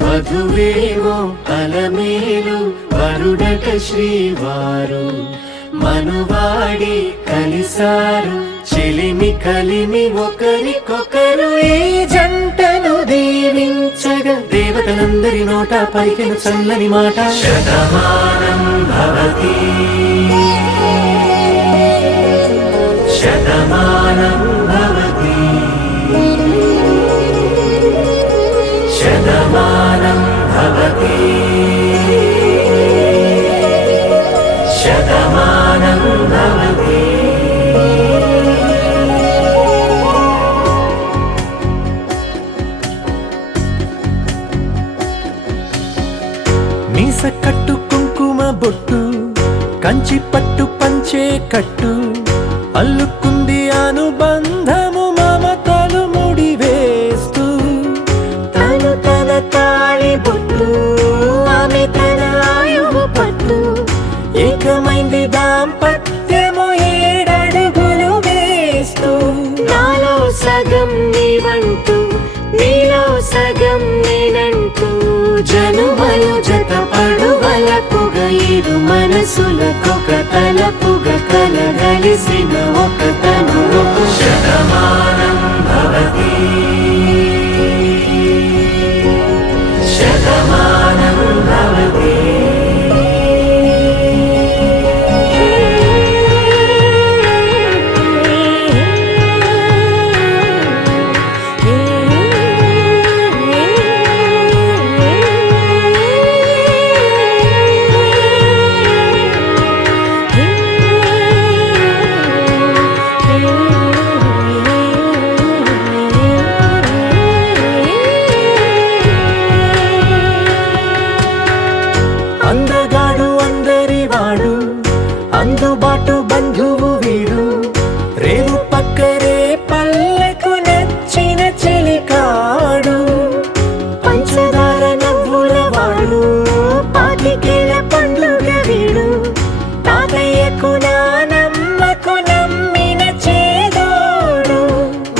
వధువేవో అలమేలు వరుడట శ్రీవారు మనువాడి కలిసారు చెలిమి కలిమి ఒకరికొకరు ఈ జంటను దీవించగా దేవతలందరి నోట పలికిన చల్లని మాట శతమానం భవతి శతమానం భవతి శతమానం భవతి శతమానం భవతి. మీస కట్టు కుంకుమ బొట్టు కంచి పట్టు పంచే కట్టు అల్లుకుంది అనుబంధము మమతలు ముడివేస్తూ తను తన తాళి బొట్టు ఆమె తన ఆయువు పట్టు ఏకమైంది దాంపత్యము 7 అడుగులు వేస్తూ నాలో సగం నీవంటూ నీలో సగం నేనంటూ జనుమలు జతపడువలపుగా ఇరు మనసులకొక తలపుగా కలగలిసిన ఒక తనువు శతమానం భవతి శతమానం భవతి. పాటు బంధువు వీడు, రేవు పక్కరే పల్లెకు నచ్చిన చెలికాడు, పంచదార నవ్వుల వాడు, పాతికేల పండుగ వీడు, తాతయ్యకు నానమ్మకు నమ్మిన చేదోడు,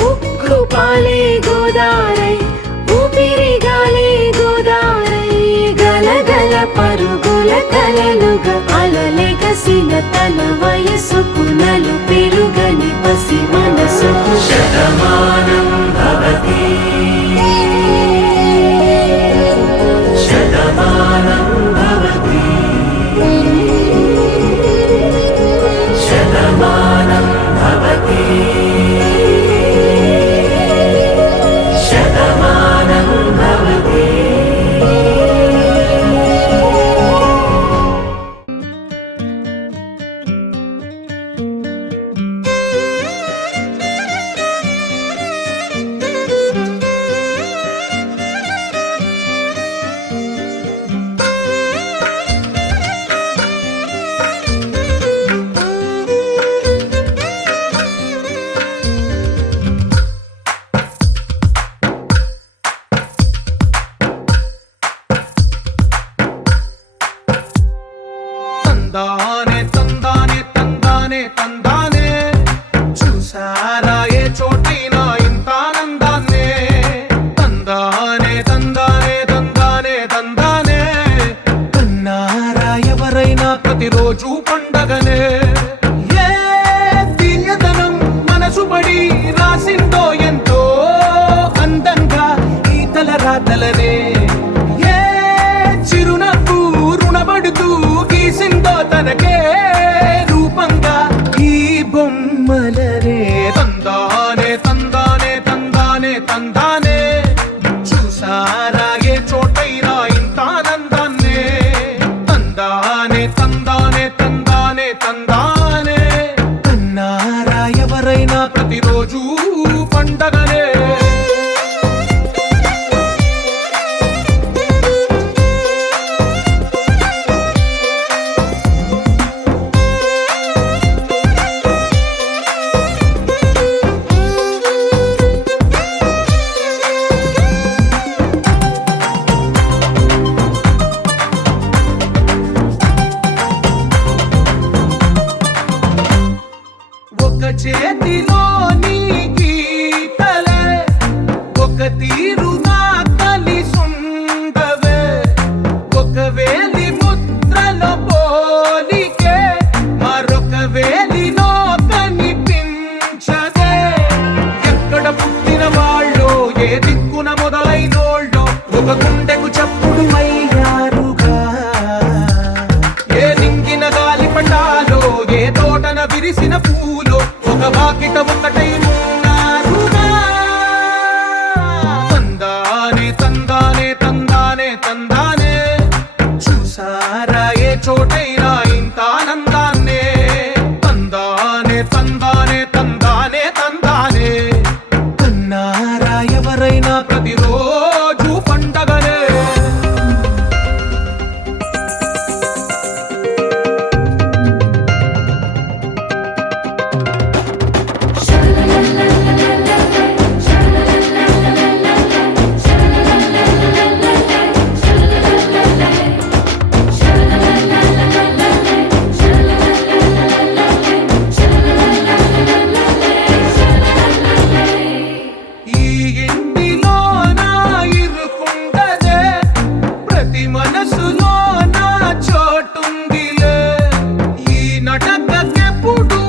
ఉక్కు పాలే గోదారై ఊపిరిగాలే గోదారై, గలగల పరుగుల కలలుగా అలలెగసిన తన వయసుకు నలు పెరుగని పసి మనసుకు శతమానం భవతి శతమానం భవతి శతమానం భవతి శతమానం భవతి. తందానే తందానే తందానే తందానే, చూసారా ఏ చోటైనా ఇంత ఆనందాన్నే, తందానే తందానే తందానే తందానే, కన్నారా ఎవరైనా ప్రతిరోజు పండగనే, ఏ తీయదనం మనసు పడి రాసిందో ఎంతో అందంగా ఈ తల రాతలనే, ఏ చిరునవ్వు రుణపడుతూ గీసిందో తనకే రూపంగా ఈ బొమ్మలనే, తందానే తందానే తందానే తందానే, చూసారా ఏ చోటైనా ఇంత ఆనందాన్నే, తందానే తందానే తందానే తందానే, కన్నారా ఎవరైనా ప్రతిరోజు పండగనే. ఒక చేతిలో నీ గీతలే, ఒక తీరుగా కలిసుండవే, ఒక వేలి ముద్రలో పోలికే మరొక వేలిలో కనిపించదే, ఎక్కడ పుట్టిన వాళ్ళో ఏ దిక్కున మొదలైనోళ్ళో ఒక గుండెకు చప్పుడు అయ్యారుగా, ఏ దింగిన గాలి పటాలో ఏ తోటన విరిసిన పూలో ఒక వాకిట ఒకటై ఉన్నారుగా, తందానే తందానే తందానే తందానే, చూసారా ఏ చోటైనా ఇంత ఆనందాన్నే, తందానే తందానే తందానే తందానే, కన్నారా ఎవరైనా ప్రతిరోజు పండగనే. ఈ ఇంటిలో నా ఇరుకుండదే, ప్రతి మనసులో నా చోటుందిలే, ఈ నటకెప్పుడు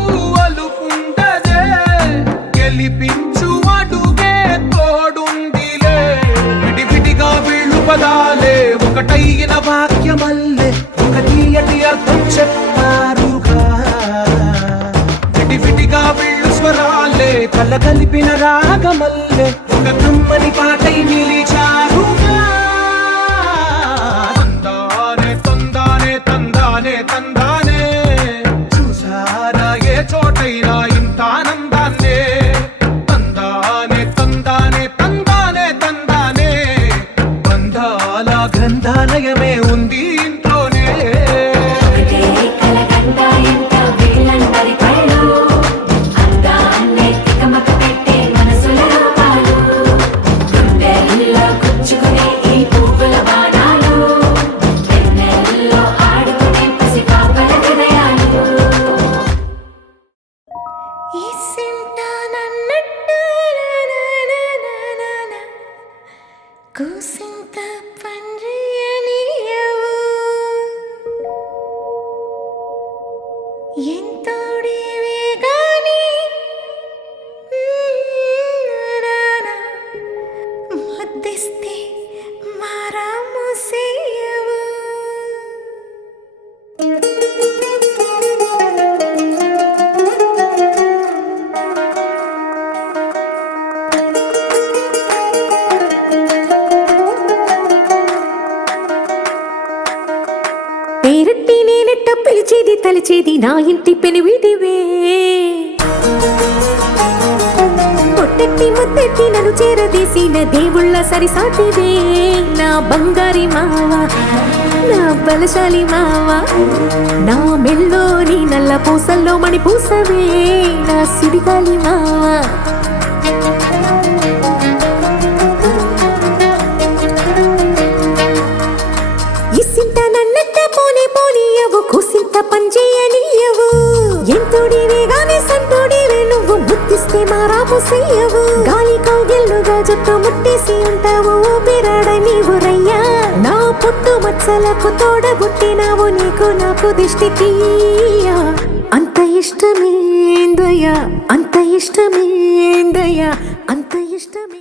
అలుకుండదే, గెలిపించు అడుగే తోడుందిలే, విడివిడిగా వీళ్ళు పదాలే ఒకటైన వాక్యమల్లే ఒక తీయటి అర్థం చెప్పారుగా, విడివిడిగా వీళ్ళు స్వరాలే కల కలిపిన రాగమల్లే ఒక కమ్మని పాటై నిలిచారుగా, తందానే తందానే తందానే తందానే, చూసారా ఏ చోటైనా ఇంత ఆనందాన్నే, తందానే తందానే తందానే తందానే, బంధాల గ్రంథాలయమే ఉంది ఇంట్లోనే. కలగంట ఎంత వీళ్ళంట నిలిచేది నా ఇంటి పెనువీటివే. పొట్టెట్టి ముద్దెట్టి నన్ను చేరదీసిన దేవుళ్ళ సరిసాటివే. నా బంగారి మావా, నా బలశాలి మావా, నా మెల్లోని నల్ల పూసల్లో మణి పూసవే. నా సిడిగాలి మావా, ఇసింత నన్నట్ట పోనే పోనీయవు, కుసింత పంచేయనీయవు. ఎంతోడివే గాని సంతోడివే నువ్వు, ముద్దిస్తే మారాపు చెయ్యవు. గాలి కౌగిల్లుగా జుట్టు ముట్టేసి ఉంటావు, ఊపిరాడ నీవు రయ్యా. నా పుట్టు మచ్చలకు తోడబుట్టినావు, నీకు నాకు దిష్టికి అంత ఇష్టమేందయ్యా, అంత ఇష్టమేందయ్యా, అంత ఇష్టమే.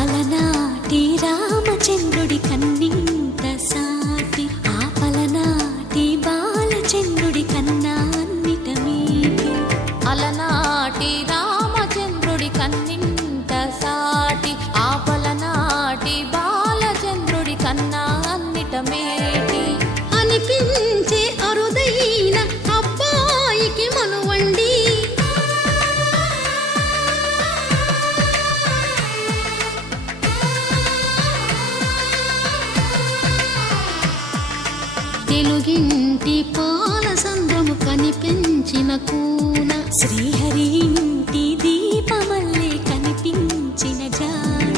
అలనాటి రామచంద్రుడి కన్నింత సాటి, ఆపలనాటి బాలచంద్రుడి కన్నా అన్నిట మీటి. అలనాటి రామచంద్రుడి కన్నింత సాటి, ఆపలనాటి బాలచంద్రుడి కన్నా అన్నిట మేటి. అనిపించే అరుదైన అబ్బాయికి మనువండి, తెలుగింటి పాల సంద్రము కనిపించిన కూన, శ్రీహరి ఇంటి దీపమల్లే కనిపించిన జాన.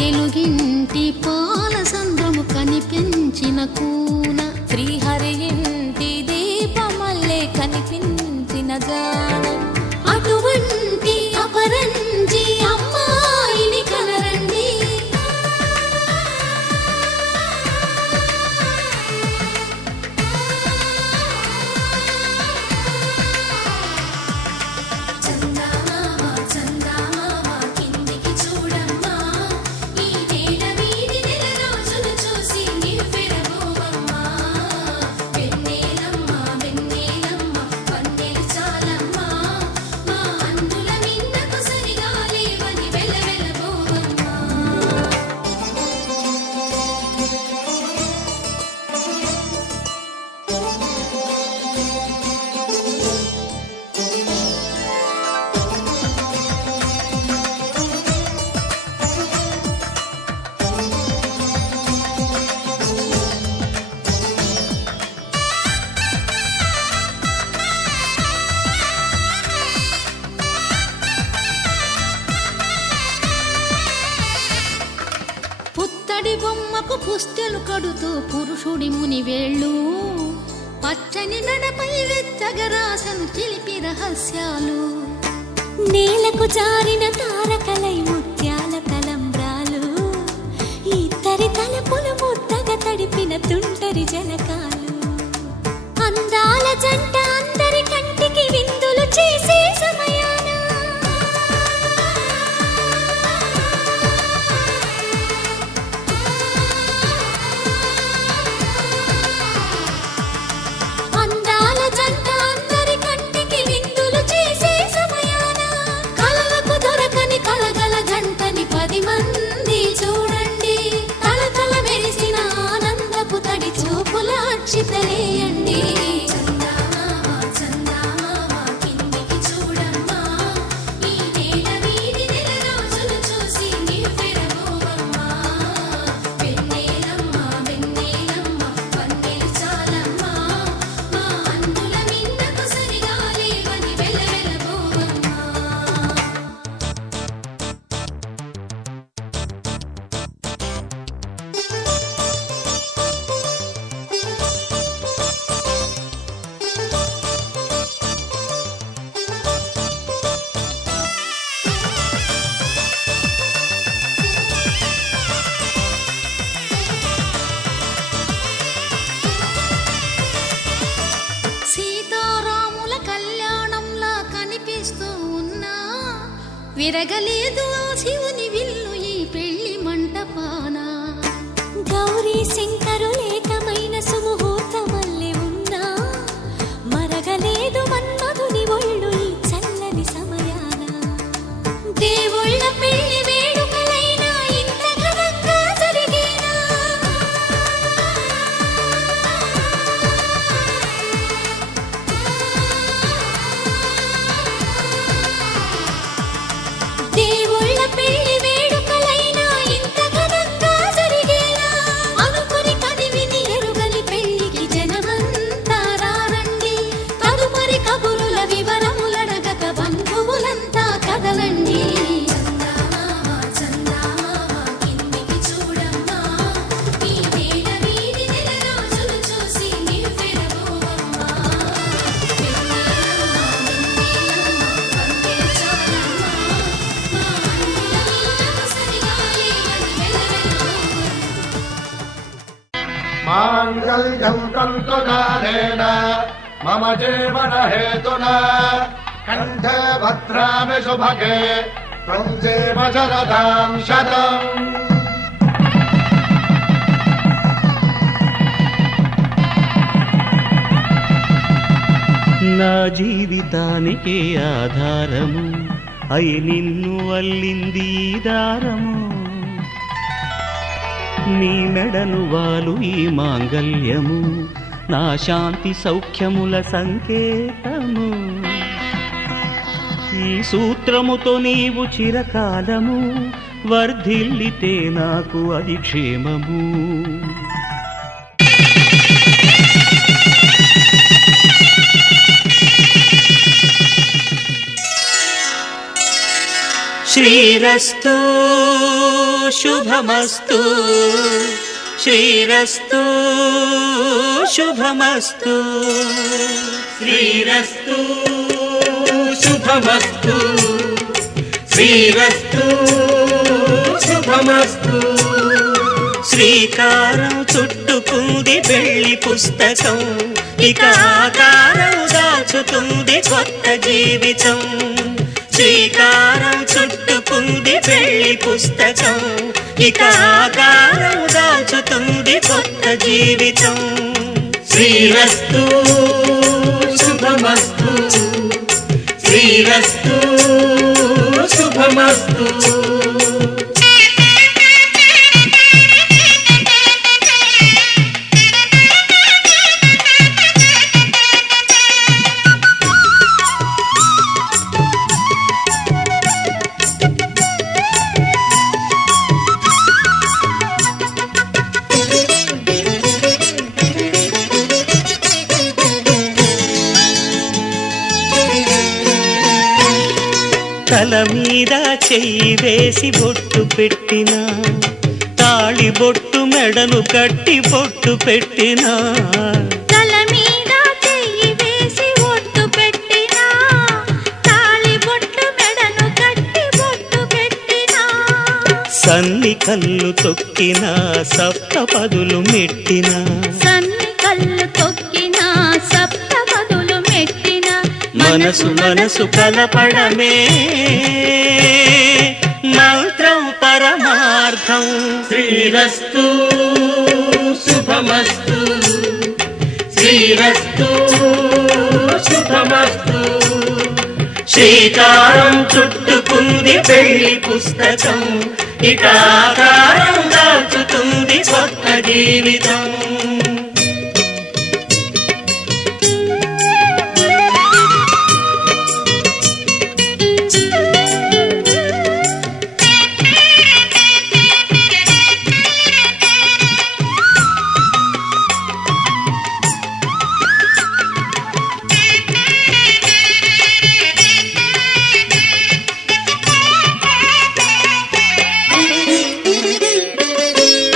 తెలుగింటి పాల సంద్రము కనిపించిన కూన, శ్రీహరి ఇంటి దీపమల్లే కనిపించిన జాన. అటువంటి అపరంజి అమ్మాయిని కనరండి, పుత్తడి బొమ్మకు పుస్తెలు కడుతూ పురుషుడి ముని వేళ్ళు, పచ్చని నడపై వెచ్చగరాసను చిలిపి రహస్యాలు. నేలకు జారిన తారకలై ముత్యాల తలంబ్రాలు, ఇద్దరి తలపులు ముద్దగా తడిపిన తుంటరి జలకాలు. అందాల జంట అందరి కంటికి విందులు చేసే సమయాన, అందాల జంట అందరి కంటికి విందులు చేసే సమయాన, కలలకు దొరకని కలగల జంటని 10 మంది చూడండి. తలతల మెరిసిన ఆనందపు తడి చూపుల అక్షితలేయండి. చందమామ విరగలేదు ఆ శివుని విల్లు ఈ పెళ్లి మంటపాన. గౌరీ శంకరు లేకమైన సుముహూర్తమల్లె ఉన్నా మరగలేదు మన్మధుని ఒళ్ళు ఈ చల్లని సమయాన. దేవుళ్ళ పెళ్లి వేడుకలైనా ఇంత ఘనంగా జరిగేనా? దేవుళ్ళ పెళ్లి వేడుకలైనా ఇంత ఘనంగా జరిగేనా? అనుకుని కనివిని ఎరుగని పెళ్లికి జనమంతా రారండి. తదుపరి కబురుల వివరములడగక బంధువులంతా కదలండి. చందమామ చందమామ కిందికి చూడమ్మా, ఈ వేళ వీధి నెలరాజులు చూసి నివ్వెరబోవమ్మా. వెన్నెలమ్మ వందే చాలమ్మా, మా అన్నుల నీలకు సరిగాలే అని వెలవెలబోవమ్మా. మాంగళ్యం తంతుదానేన మమ జీవన హేతునా కంఠే భద్రామి శుభగే త్వం జీవ శరదాం శతం. నా జీవితానికి ఆధారము అయి నిన్ను అల్లింది ఈ దారము. నీ మెడను వాలు ఈ మాంగల్యము నా శాంతి సౌఖ్యముల సంకేతము. ఈ సూత్రముతో నీవు చిరకాలము వర్ధిల్లితే నాకు అది క్షేమము. శ్రీరస్తు శుభమస్తు, శ్రీరస్తు శుభమస్తు, శ్రీరస్తు శుభమస్తు, శ్రీరస్తు శుభమస్తు. శ్రీకారం చుట్టుకుంది పెళ్లి పుస్తకం, ఇక ఆకారం దాచుతుంది కొత్త జీవితం. శ్రీకారం చుట్టుకుంది పెళ్లి పుస్తకం, ఇక ఆకారం దాచుతుంది కొత్త జీవితం. శ్రీరస్తు శుభమస్తు, శ్రీరస్తు శుభమస్తు. తల మీద చెయ్యి వేసి బొట్టు పెట్టిన, తాళి బొట్టు మెడను కట్టి బొట్టు పెట్టిన, తల మీద చెయ్యి వేసి ఒట్టు పెట్టినా తాళి బొట్టు మెడను కట్టి బొట్టు పెట్టినా. సన్ని కళ్ళు తొక్కిన సప్త పదులు మెట్టిన, సన్ని కళ్ళు తొక్కినా సప్త పదులు మెట్టినా. మనసు మనసు కలపడమే మంత్రం పరమార్థం. శ్రీరస్తు శుభమస్తు, శ్రీరస్తు శుభమస్తు. శ్రీకారం చుట్టుకుంది పెళ్లి పుస్తకం, ఇక ఆకారం దాచుతుంది కొత్త జీవితం.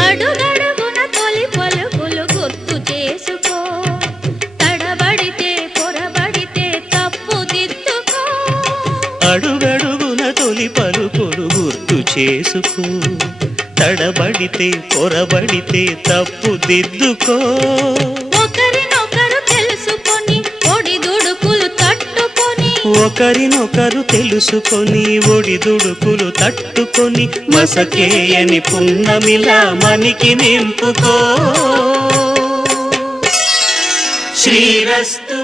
అడుగడుగున తొలి పలుకులు గుర్తు చేసుకో, తడబడితే పొరబడితే తప్పు దిద్దుకో. అడుగడుగున తొలి పలుకులు గుర్తు చేసుకో, తడబడితే పొరబడితే తప్పు దిద్దుకో. ఒకరినొకరు తెలుసుకొని ఒడిదుడుకులు తట్టుకొని, ఒకరినొకరు తెలుసుకొని ఒడిదుడుకులు తట్టుకొని మసకేయని పున్నమిలా మనికి నింపుకో. శ్రీరస్తు.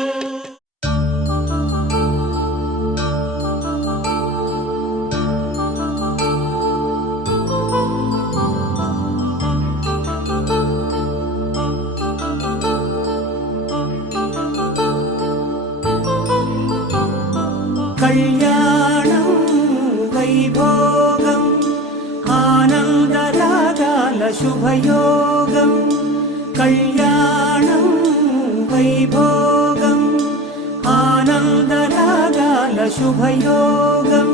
కళ్యాణం వైభోగం ఆనందరాగాల శుభయోగం. కళ్యాణం వైభోగం ఆనందరాగాల శుభయోగం.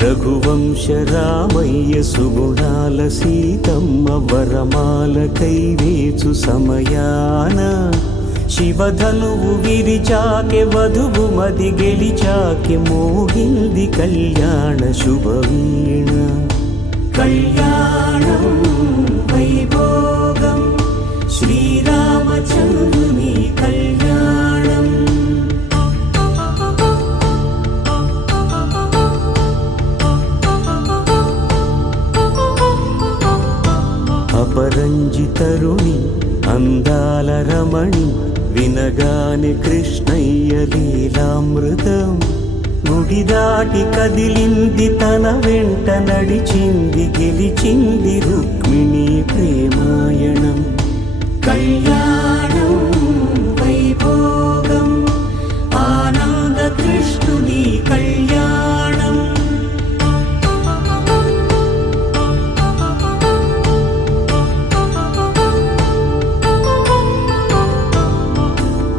రఘువంశ రామయ్య సుగుణాల సీతమ్మ వరమాల కైవేచు సమయాన శివధనువు విరిచాకె వధువు మది గెలిచాకె మోగింది కళ్యాణ శుభవీణ. కళ్యాణం వైభోగం శ్రీరామచంద్రుని కళ్యాణం. అపరంజితరుణి అందాల రమణి వినగానే కృష్ణయ్య లీలామృతం. గుడి దాటి కదిలింది తన వెంట నడిచింది గెలిచింది రుక్మిణి ప్రేమాయణం. కళ్యాణం వైభోగం ఆనంద కృష్ణుని కళ్యాణం.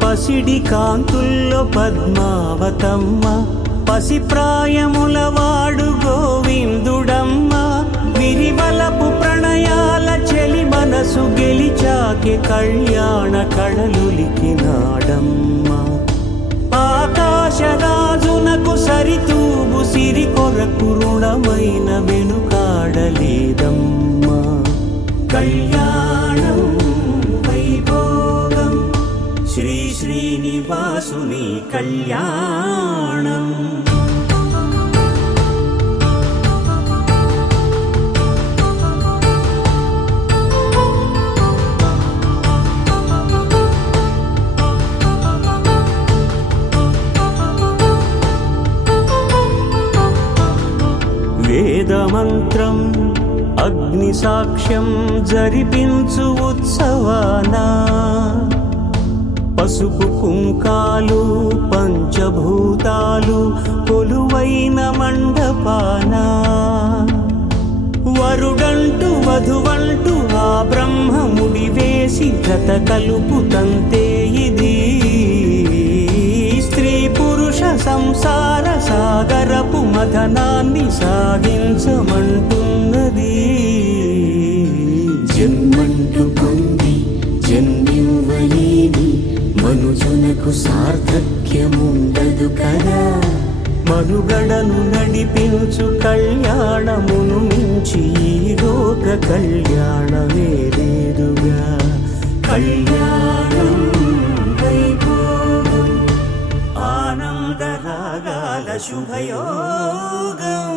పసిడి కాంతుల్లో పద్మావతమ్మ పసిప్రాయముల వాడు గోవిందుడమ్మ. విరివలపు ప్రణయాల చెలి మనసు గెలిచాకె కళ్యాణ కళలులికినాడమ్మ. ఆకాశరాజునకు సరితూగు సిరి కొరకు రుణమైన వెనుకాడలేదమ్మ. కళ్యాణం వైభోగం శ్రీ శ్రీనివాసుని కళ్యాణం. వేదమంత్రం అగ్ని సాక్ష్యం జరిపించు ఉత్సవానా. పసుపు కుంకాలు పంచభూతాలు కొలువైన మండపాన. వరుడంటూ వధువంటూ ఆ బ్రహ్మముడి వేసి జత కలుపుతంతే ఇది. స్త్రీ పురుష సంసార సాగరపు మథనాన్ని సాగించమంటున్నది. జన్మంటూ పొంది జన్మివ్వలేని మనుజునకు సార్థక్యముండదు కదా. మనుగడను నడిపించు కళ్యాణమును మించి ఈ లోక కళ్యాణమే లేదుగా. కళ్యాణం వైభోగం ఆనందరాగాల శుభయోగం.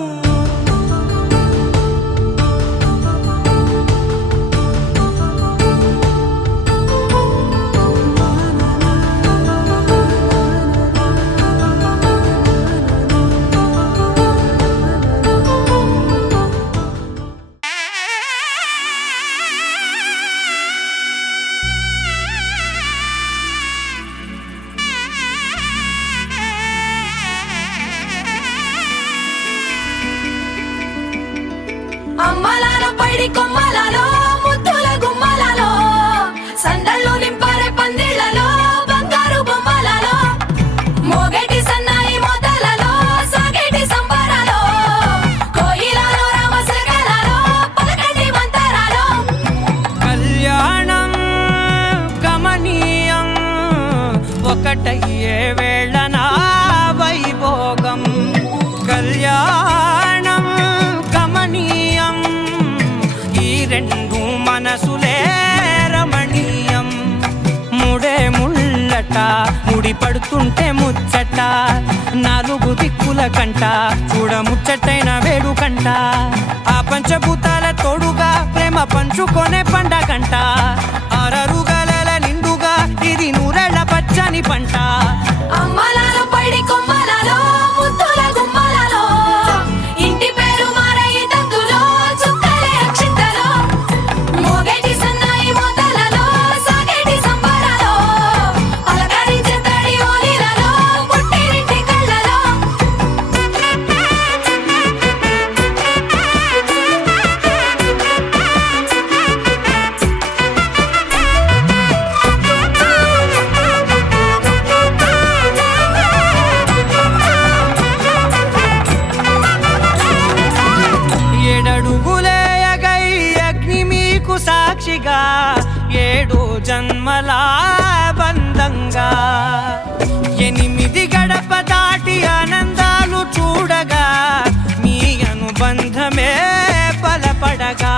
అమ్మలాల పైడి కొమ్మలలో ముద్దుల గుమ్మలలో సందళ్ళు నింపారే పందిళ్లలో బంగారు బొమ్మలలో మోగేటి సన్నాయి మోతలలో సాగేటి సంబరాలో కోయిలలో రామశకలలో పలకటి మంతరాలో. కళ్యాణం గమనీయం ఒకటయ్యే వేళ నా వైభోగం. కళ్యాణం గమనీయం ఈ రెండు మనసులే రమణీయం. ముడే ముళ్ళట ముడి పడుతుంటే ముచ్చట నాలుగు కన్నుల కంట చూడ ముచ్చటైన వేడుకంట ఆ పంచభూతాల తోడుగా ప్రేమ పంచుకొనే పండగంట ఆరరుగల నిండుగా ఇది నూరెళ్ళ పచ్చని పంట అమ్మలాలో పడి కొమ్మలలో ముద్దుల గుమ్మలలో ఇంటి పేరు మారయి తందులో చుక్కలే అక్షింతలో మోగేటి సన్నాయి మోతలలో సాగేటి సంబరాలో పలకరించే తడి ఓలిలలో పుట్టినింటి కళ్ళలో ఏడడుగులేయగై అగ్ని మీకు సాక్షిగా 7 జన్మల బంధంగా 8 గడప దాటి ఆనందాలు చూడగా మీ అనుబంధమే బలపడగా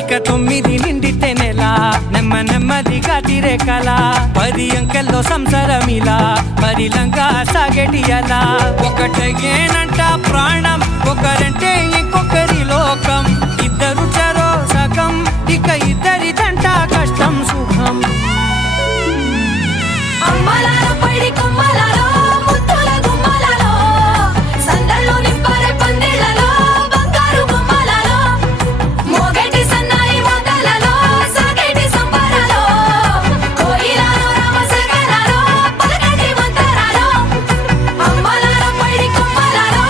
ఇక 9 నిండితే నెల నెమ్మదిగా తిరేకల 10 అంకెల్లో సంసారమిలా పరిలంగా సాగేటి అలా ఒకటేనంట ప్రాణం ఒకరంటే ఇంకొకరి లోకం ఇద్దరు చరో సగం ఇక ఇద్దరిదంట కష్టం సుఖం అమ్మలాలో పడి కొమ్మలలో ముద్దుల గుమ్మలలో సందళ్ళు నింపరే పందిళ్ళలో బంగారు గుమ్మలలో మోగేటి సన్నాయి మోతలలో సాగేటి సంబరాలో కోయిలలో రామశేఖరాలో పలకటి మంతరాలో అమ్మలాలో పడి కొమ్మలలో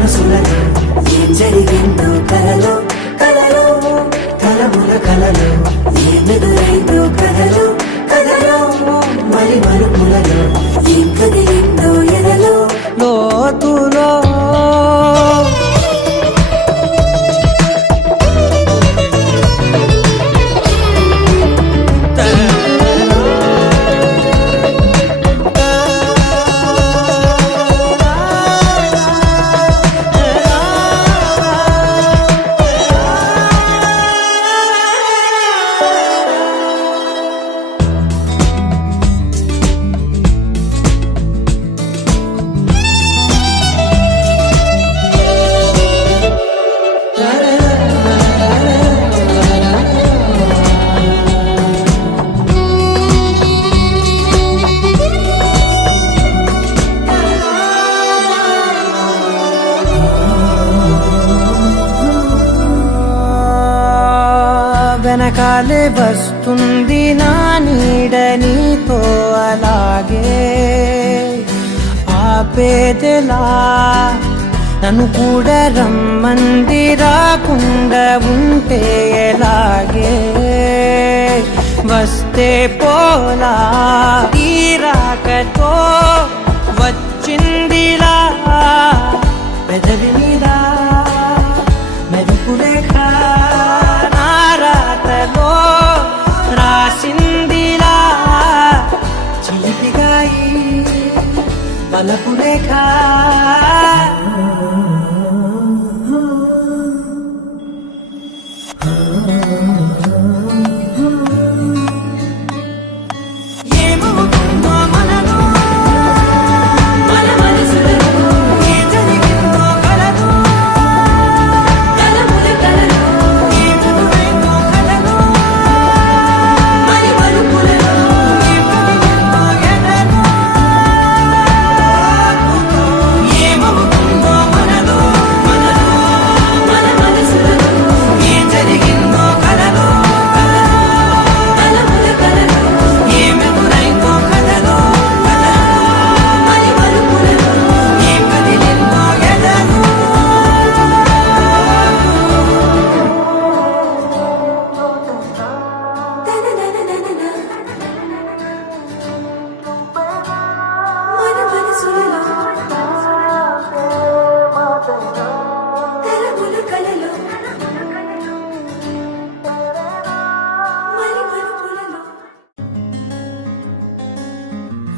మనసులలో ఏం జరిగిందో కలలో కలలో కలముల కలలో ఏమెదురైందో కలలో కలలో మరి మలుపులలో ఏం కదిలిందో ఎదలో లోతులో వెనకాలే వస్తుంది నా నీడ నీతో అలాగే ఆపేదెలా నన్ను కూడా రమ్మంది రాకుండా ఉంటే ఎలాగే వస్తే పోలా తీరాకతో వచ్చిందిలా పెదవి మీద మెరుపులేఖ నారాతలో రాసిందిలా చిలిపిగాయి బలపులేఖ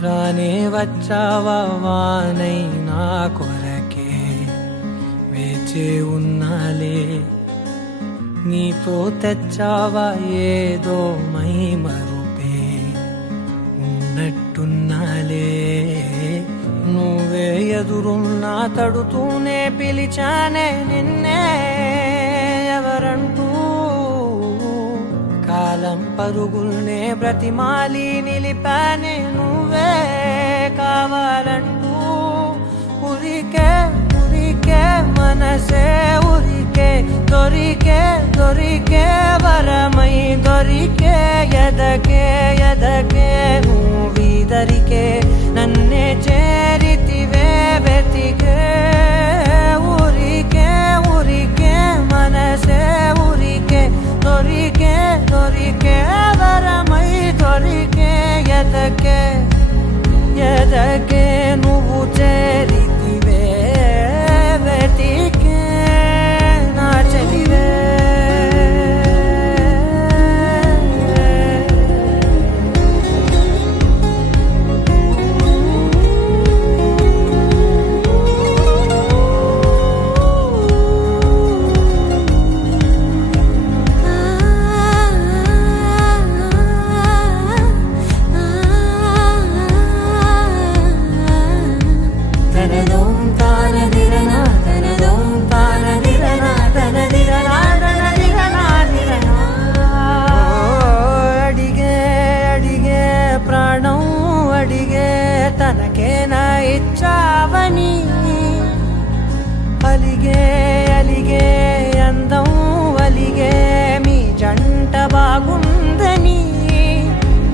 రానే వచ్చావా వానై నా కొరకే వేచే ఉన్నాలే నీతో తెచ్చావా ఏదో మై మరుపే ఉన్నట్టున్నాలే నువ్వే ఎదురున్నా తడుతూనే పిలిచానే నిన్నే ఎవరంటూ కాలం పరుగుల్నే బ్రతిమాలి నిలిపానే నువ్వే కావాలంటూ ఉరికే ఉరికే మనసే ఉరికే దొరికే దొరికే వరమై దొరికే ఎదకే ఎదకే నువ్విదరికే నన్నే చేరితివే వెతికే ఊరికే ఊరికే మనసే ఊరికే దొరికే దొరికే వరమై దొరికే ఎదకే ఎదకే నువ్వు చేరితివే వెతికే నా చెలివే తనకేనా ఇచ్చావని అలిగే అలిగే అందం అలిగే మీ జంట బాగుందని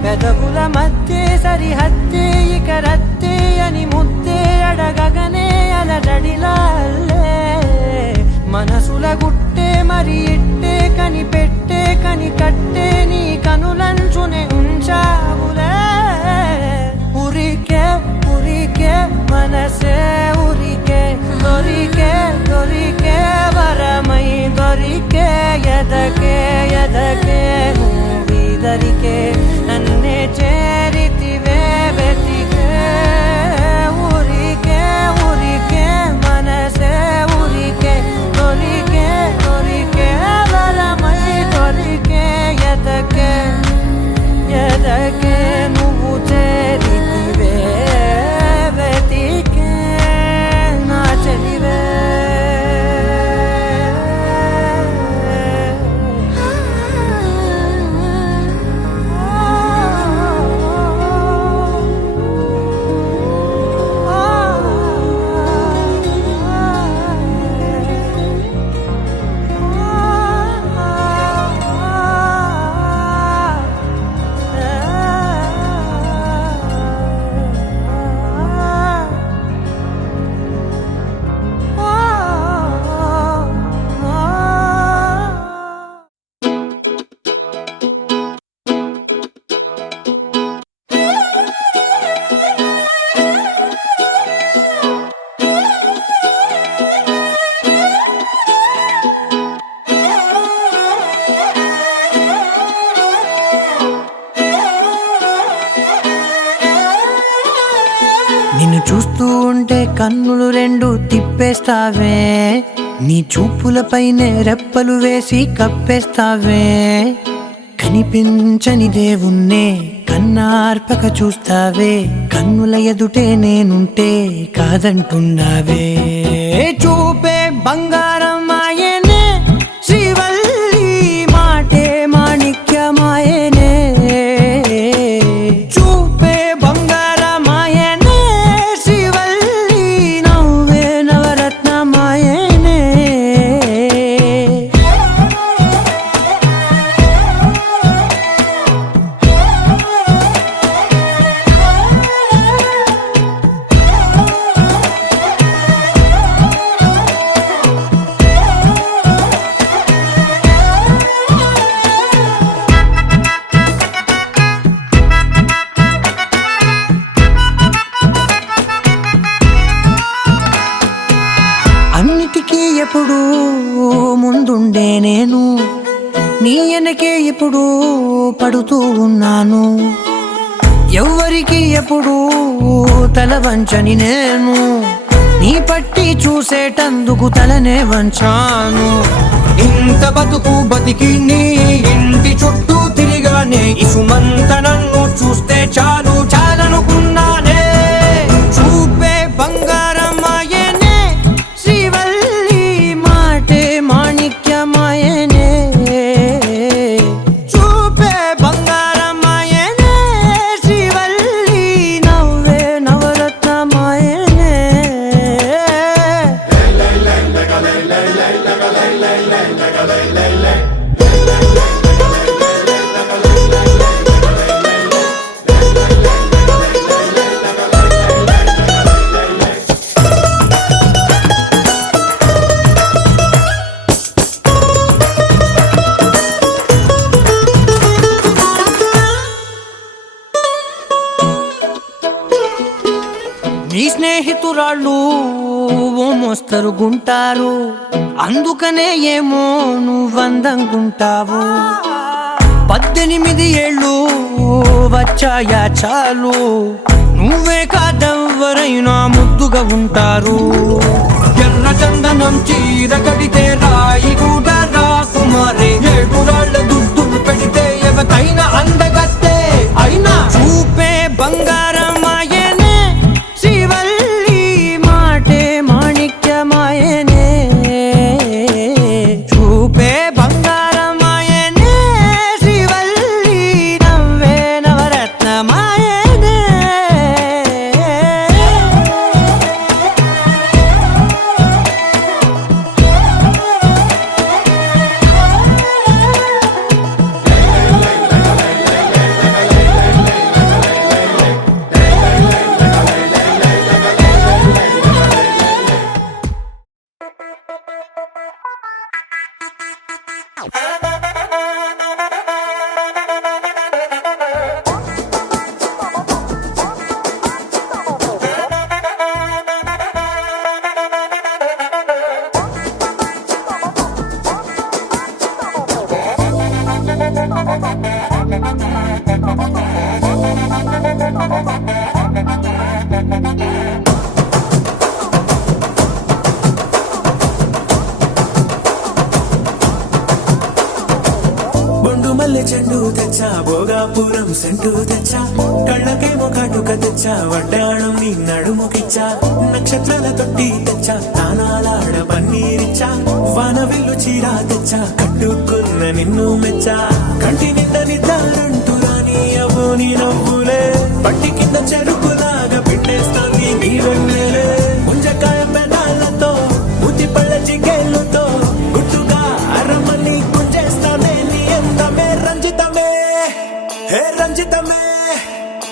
పెదవుల మధ్య సరిహద్దే ఇక రత్తే అని ముద్దే అడగగనే అలజడిలా మరి ఇట్టే కనిపెట్టే కట్టే నీ కనులంచునే ఉంచావులే ఉరికే ఉరికే మనసే ఉరికే దొరికే దొరికే వరమై దొరికే ఎదకే ఎదకే నువ్విదరికే నన్నే చేరితివే వెతికే ఊరికే ఊరికే మనసే ఊరికే దొరికే దొరికే వరమై దొరికే ఎదకే ఎదకే నువ్వు చేరితివే వెతికే నా చెలివే నిన్ను చూస్తూ ఉంటే కన్నులు రెండు తిప్పేస్తావే నీ చూపులపైనే రెప్పలు వేసి కప్పేస్తావే కనిపించని దేవుణ్ణే కన్నార్పక చూస్తావే కన్నుల ఎదుటే నేనుంటే కాదంటున్నావే చూపే బంగారం ఆయనే శ్రీవల్లి మాటే మాణిక్యమాయనే చూపే బంగారమాయనే శ్రీవల్లి నవ్వే నవరత్నమాయనే అన్నిటికీ ఎప్పుడు ముందుండే నేను నీ వెనకే ఎప్పుడు పడుతూ ఉన్నాను ఎవ్వరికి ఎప్పుడు తల వంచని నేను నీ పట్టి చూసేటందుకు తలనే వంచాను ఇంత బతుకు బతికి నీ ఇంటి చుట్టూ తిరిగానే ఇసుమంత నన్ను చూస్తే చాలు చాలనుకున్నానే చూపే బంగారమాయనే శ్రీవల్లి మాటే మాణిక్యమాయనే చూపే బంగారమాయనే శ్రీవల్లి నవ్వే నవరత్నమాయనే నీ స్నేహితురాళ్ళు ఓ మోస్తరుగుంటారు అందుకనే ఏమో నువ్వందంగుంటావు 18 ఏళ్ళు వచ్చాయా చాలు నువ్వే కాదెవ్వరైనా ముద్దుగా ఉంటారు ఎర్ర చందనం చీర కడితే రాయి కూడా రాకుమారే 7 రాళ్ళ దుద్దులు పెడితే ఎవతైనా అందగత్తే అయినా చూపే బంగారమాయనే శ్రీవల్లి మాటే మాణిక్యమాయనే చూపే బంగారమాయనే శ్రీవల్లి నవ్వే నవరత్నమాయనే బొండు మల్లె చెండు తెచ్చా భోగాపురం సెంటు తెచ్చా కళ్ళకేమో కాటుక తెచ్చా వడ్డాణం నీ నడుముకిచ్చా నక్షత్రాల తొట్టి తెచ్చా తానాలాడ పన్నీరిచ్చా వాన విల్లు చీరా తెచ్చా కట్టుకున్న నిన్ను మెచ్చా కంటి నిండా నిద్దారంటూ రాని అవ్వు నీ నవ్వులే పట్టి కింద చెరుకులాగా పిండేస్తాంది నీ వెన్నెలే ముంజకాయ పెదాలతో ముతి పళ్ళ చికేళ్ళతో గుట్టుగా అరమని గుంజేస్తానే నీ అందమే రంజితమే హే రంజితమే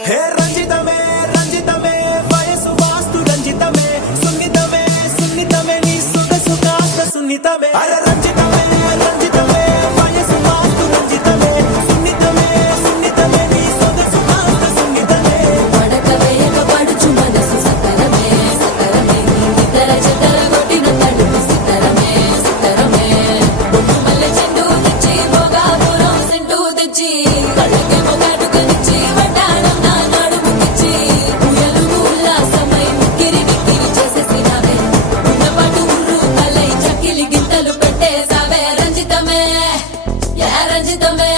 హే రంజితమే రంజితమే వయసు వాస్తు రంజితమే సున్నితమే సున్నితమే నీ సొగసు కాస్త సున్నితమే అరే రంజితమే రంజితమే వయసు వాస్తు రంజితమే సున్నితమే సున్నితమే నీ సొగసు కాస్త సున్నితమే పడక వేయక పడుచు మనసు సతరమే సతరమే ఇతర చెతర కొట్టిన తడుపు సితరమే సితరమే బొట్టు మల్లె చెండు తెచ్చి భోగాపురం సెంటు తెచ్చి కళ్ళకే మొగాటుకనిచ్చి వడ్డాణం నా నడుముకిచ్చి ఉయ్యలుగు ఉల్లాసమై ముక్కిరి బిక్కిరి చేసేసినావే ఉన్నపాటు ఉర్రు తలై చక్కిలి గింతలు పెట్టేసావే రంజితమే యా రంజితమే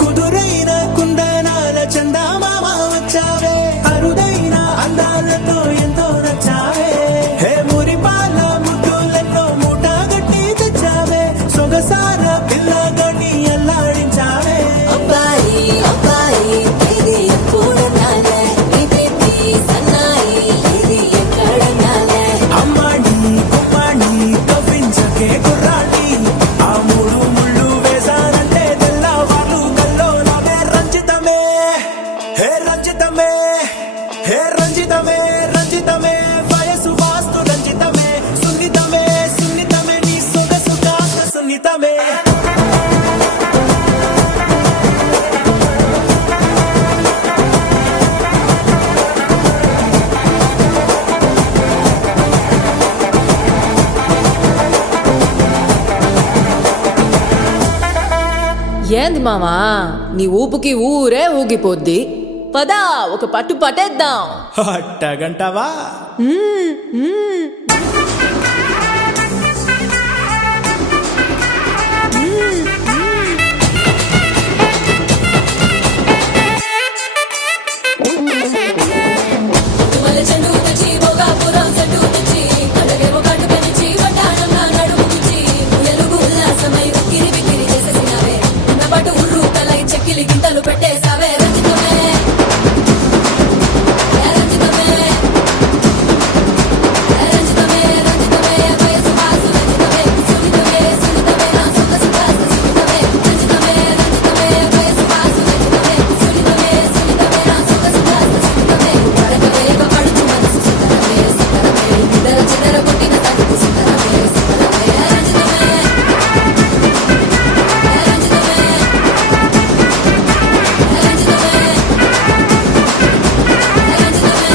కుదురైన కుందనాల చందమామ వచ్చావే అరుదైన అందాలతో ఎంతో నచ్చావే హే మురిపాల ముద్దులతో మూట గట్టి తెచ్చావే సొగసార పిల్లగని అల్లాడించావే అబ్బాయి అబ్బాయి ఇది ఎప్పుడు నాలే ఇది సన్నాయి ఇది ఎక్కడ నాలే అమ్మాడి కుమ్మాడి కవ్వించకే కుర్రాడి ఆ మూడు ముళ్ళు వేసానంటే తెల్లవాళ్ళు కల్లో నవే రంజితమే హే రంజితమే హే రంజితమే రంజితమే వయసు వాస్తు రంజితమే సున్నితమే సున్నితమే నీ సొగసు కాస్త సున్నితమే ఏంది మామా నీ ఊపుకి ఊరే ఊగిపోద్ది పదా ఒక పట్టు పట్టేద్దాం అట్టగంటావా మల్లె చెండు తెచ్చి భోగాపురం సెంటు తెచ్చి కళ్ళకే మొగాటుకనిచ్చి వడ్డాణం నా నడుముకిచ్చి ఉయ్యలుగు ఉల్లాసమై ఉక్కిరి బిక్కిరి చేసేసినావే ఉన్నపాటు ఉర్రు తలై చెక్కిలి గింతలు పెట్టేసావే రంజితమే యా రంజితమే యా రంజితమే రంజితమే వయసు వాసు రంజితమే సున్నితమే సున్నితమే నా సొగసు కాస్త సున్నితమే రంజితమే రంజితమే వయసు వాసు రంజితమే సున్నితమే సున్నితమే నా సొగసు కాస్త సున్నితమే పడక వేయక పడుచు మనసు సతరమే సతరమే ఇతర చెదర కొట్టిన తడుపు సితరమే సితరమే yeah రంజితమే yeah రంజితమే yeah రంజితమే yeah రంజితమే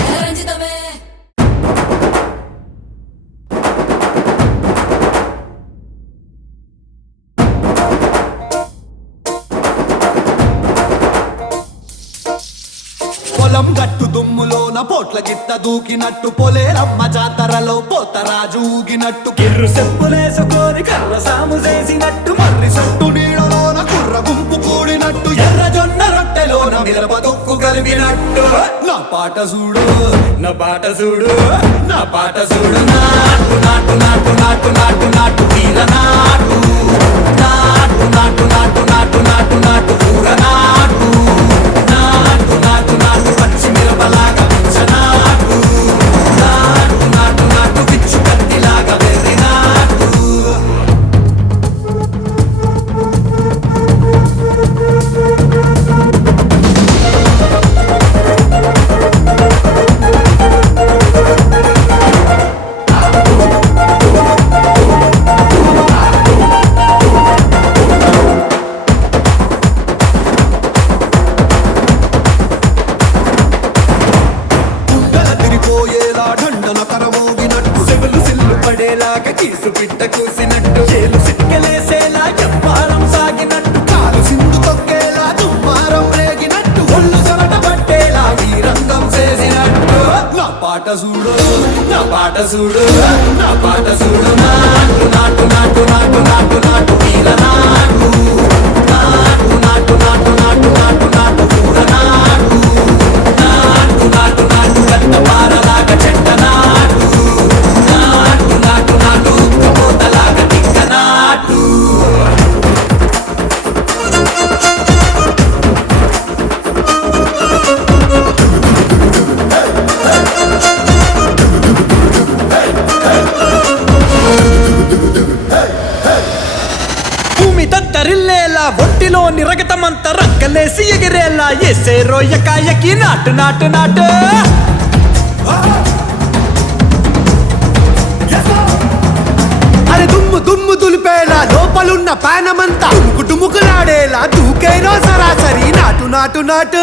yeah రంజితమే పొలం గట్టు దుమ్ములోన పోట్ల గిత్త దూకినట్టు పొలేరమ్మ జాతరలో పోతరాజు ఊగినట్టు కిర్రు చెప్పులేసుకొని కర్ర సాము చేసినట్టు మర్రి సొట్టు నీడలోన కుర్ర గుంపు కూడినట్టు ఎర్ర జొన్న రొట్టెలోన మిరప దొక్కు కలిపినట్టు నా పాట చూడు నా పాట చూడు నా పాట చూడు నాటు నాటు నాటు నాటు నాటు నాటు వీర నాటు నాటు నాటు నాటు నాటు నాటు నాటు ఊర నాటు నాటు నాటు నాటు పచ్చి మిరపలాగా పిచ్చ నాటు తొక్కేలాగా కీసు పిట్ట కూసినట్టు చేలు సిక్కలేసేలా ఎవ్వారం సాగినట్టు కాలు సింధు తొక్కేలా దుమ్మారం రేగినట్టు ఒళ్ళు చెమట పట్టేలా ఈ రంగం చేసినట్టు నా పాట చూడు నా పాట చూడు నా పాట చూడు నాటు నాటు నాటు నాటు నాటు నాటు వీర నాటు నాటు నాటు నాటు నాటు నాటు నాటు పూర నాటు నాటు నాటు నాటు గంట పారలాగా చెట్ట నాటు నాటు నాటు నాటు కబోతలాగా టిక్క నాటు భూమి దద్దరిల్లేలా ఒంటిలో నిరగతమంత రక్కలేసి ఎగిరేలా ఎసే రోయకాయకి నాటు నాటు నాటు అరే దుమ్ము దుమ్ము దులిపేలా లోపలున్న పానమంతా డుముకులాడేలా దూకేనో సరాసరి నాటు నాటు నాటు